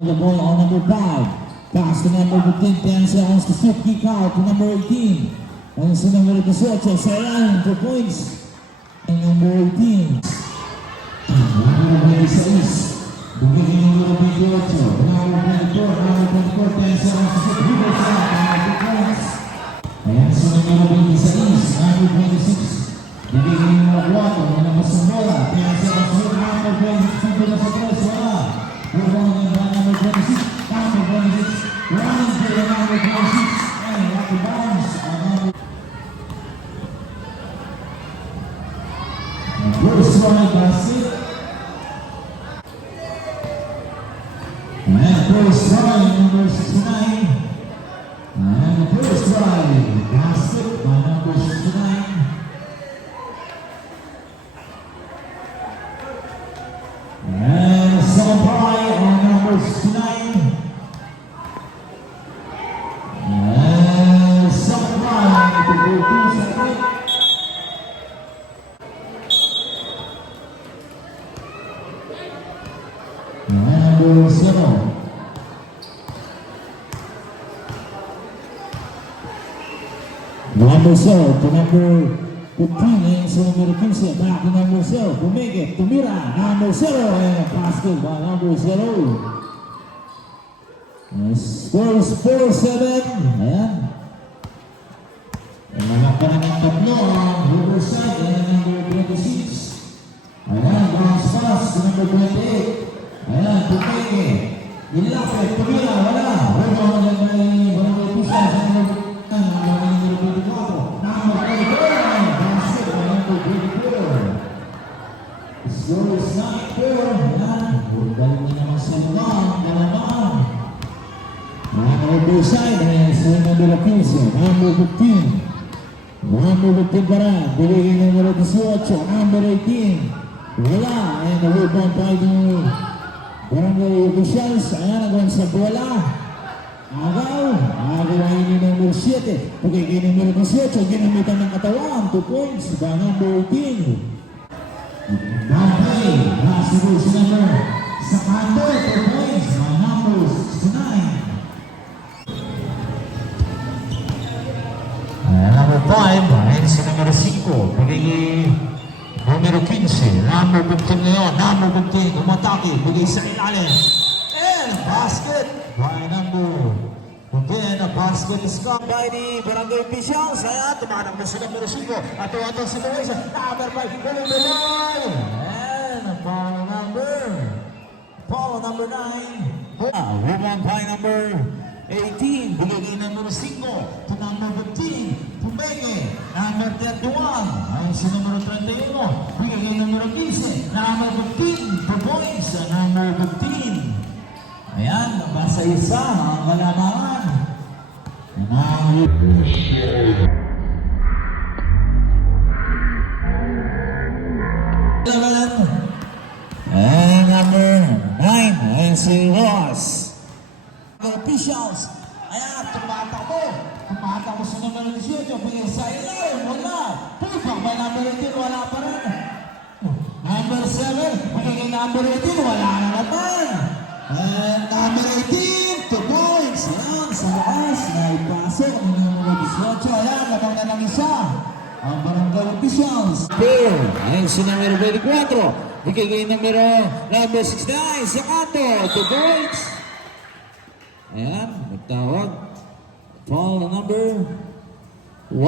The ball on number 5. Pass to number 15. 10 seconds to shoot. Kick out to number 18. And sa number 18, Sayan for points. And number 18. Number 26. Beginning number 28. Number 24. Number 24. 10 seconds to shoot. River shot. Number 2 points. Ayan sa number 26. Number 26. Beginning number 4. Number Sambola. 10 seconds to shoot. Number 26. Number 3. Wala. Number 26, number 26, running to the number 26, and at the bounce, first strike basket, and first strike number 69, and the first strike basket by number 69, and the second try on number 69. And second try to go to second. Number 7. Number 7 to number 15 and so number 15 back to number 0 to make it to Mira, number 0 and a basket by number 0. Scores 4-7. Ayan. And malakaran ng tatlo ang Riverside and number 26. Ayan, bounce pass to number 28. Ayan, Pupeke. Nilapit, Tumira, wala. Wala na may barangay pisa sa number 24. Number 24. Basket by number 24. Scores 9-4. Ayan, huwag niya naman sa dalaman. Number side is number 15, number 15. Number 15 para, biligin number 18, number 18. Wala, and the rebound by the barangay officials. Ayan, nagawin sa bola. Agaw ay ni number 7. Pagkikini number 18, ginamitan ng katawan. 2 points by number 18. Bagay, last number sa kanto, 2 points by number 69. Number 5, ayan si number 5, pagiging numero 15, number 15 ngayon, number 15, umatake, bigay sa ilalim, and basket by number 15, a basket is come by the barangay officials, ayan, tumanang na si number 5, at tuwantong situation, number 5, number 9, and foul number 9, woman by number 18, bigay number 5 to number 15, Pumeke, number 31, ay si numero 31, bigay numero 15, number 15, for points, number 15. Ayan, basta isa, ang kalamangan. And number 9, ay si Ross. Officials, ayan, tumatakbo sa numero 18, bigay sa ilalim, wala. Pupa, may number 18, wala pa rin. Number 7, bigay number 18, wala na naman. And number 18, 2 points. Ayan, sa lakas, naipasok ng numero 18. Ayan, labang na lang isa. Ang barangay officials. Ayan, si numero 24, bigay number 69, sa kanto, 2 points. Ayan, nagtawag. Foul number 1.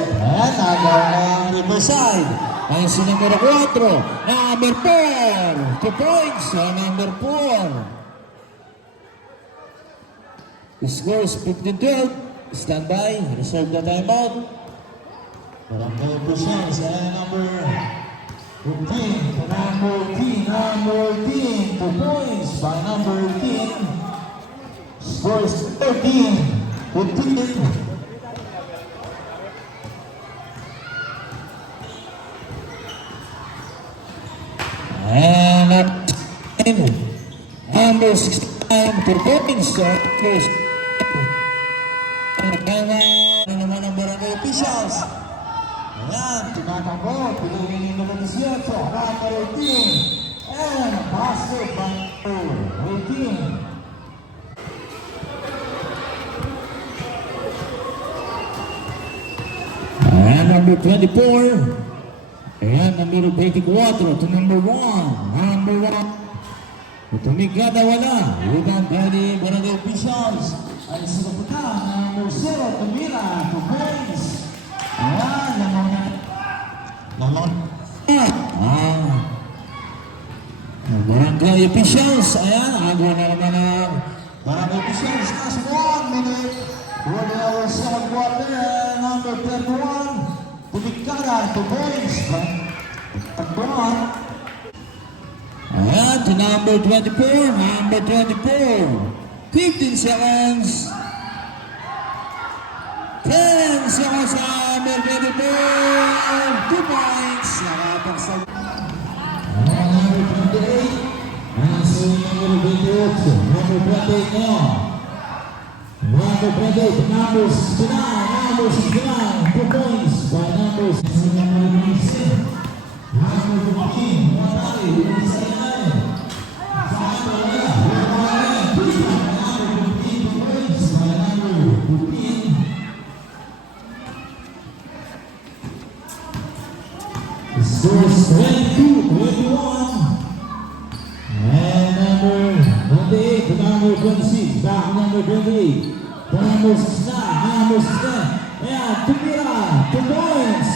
Ayan, ang Riverside. Ayan si number 4. Number 4. 2 points. Number 4. The score is 15-12. Stand by. Reserve the timeout. Barangay officials. Ayan, number 15 to number 18, number 18, 2 points by number 18. Scores 13, 15. And number 69, 2 points. And naman ang barangay officials. Ayan, tumatakbo, pinili ng numero 18, number 18. and basket by 18. And number 24. And number 24 to number 1. Number 1. Tumigada wala. Rebound by the barangay officials. Ay sinapunta. Number 0. Tumira. 2 points. Ayan. Lamang. Barangay officials. Ayan. Agawa na naman ang barangay officials. As 1 minute. For the second quarter. Number 31. Tumigada. 2 points. Agbawan. Ayan, to number 24, number 24. 15 seconds. 10 seconds sa number 24. 2 points. Nakapagsagot. Number 28. Nasa number 28. Number 28 na. Number 28. Number 69. Number 69. 2 points. By number 69. Number 15, Matari, Isa Inay. Number 15 points by number 15. The score is 22-21. And number 28 to number 26, back to number 28. To number 69, number 69. And Tumira, 2 points.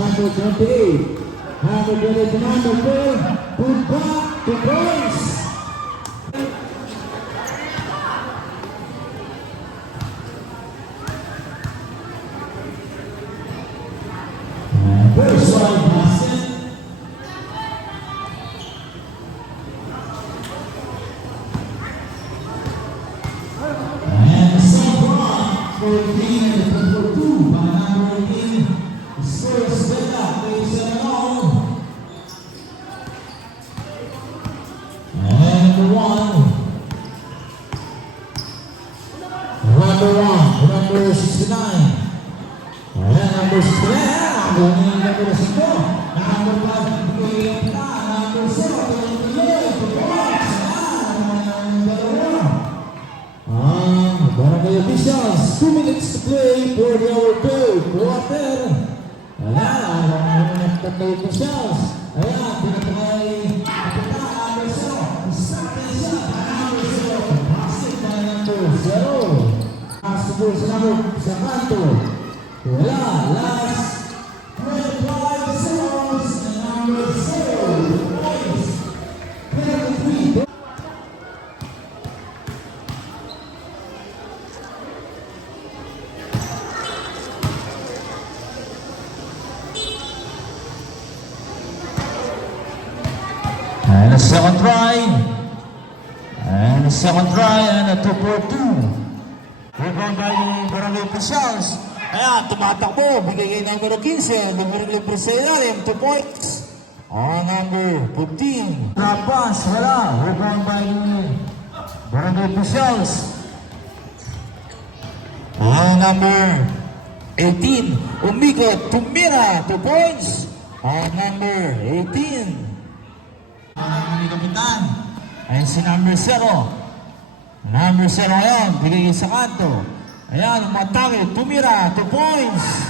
Number 28, number 28, number 4, put back to points. First one, basket. And the second one, 14 and number 2 by number 18. The score is better, please alone. And number 1. Number 69. And number 69. Number 5, number 7, barangay officials, 2 minutes to play for our third quarter. Ayan, barangay officials. Ayan, pinatay, number 0. Starting shot, number 0. Basket by number 0. Pastor sa number sa kanto. Wala, last 25 seconds and number 0 points. 23. And a second try. And a second try and a 2 for 2. Rebound by the barangay officials. Ayan, tumatakbo. Bigay kay number 15. Numero libre sa ilalim. 2 points. On number 15. Trapas, wala. Rebound by the barangay officials. On number 18. Umikot. Tumira. 2 points. On number 18. Ang kapitan. Ayan si number 0. Number 0 ayan. Bigay sa kanto. Ayan, umatake, tumira, 2 points.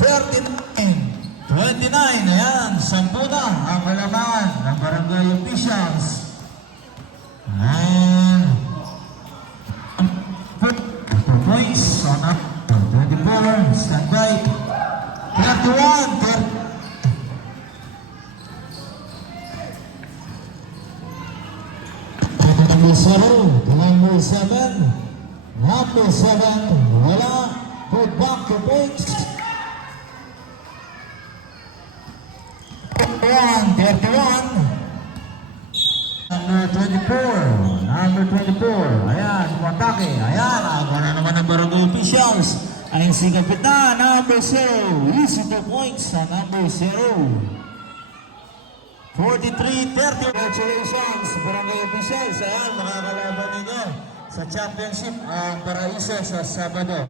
39, 29, ayan, 10 na ang kalamangan ng barangay officials. And 2 points on up 24, standby 31, 30. Number 7, wala. Put back to points. 31. Number 24. Ayan, sumatake. Ayan, ako na naman ang barangay officials. Ayan si Kapitan, number 0. Easy 2 points sa number 0. 43-30. Congratulations, barangay officials. Ayan, makakalaban ninyo sa championship ang Paraiso sa Sabado.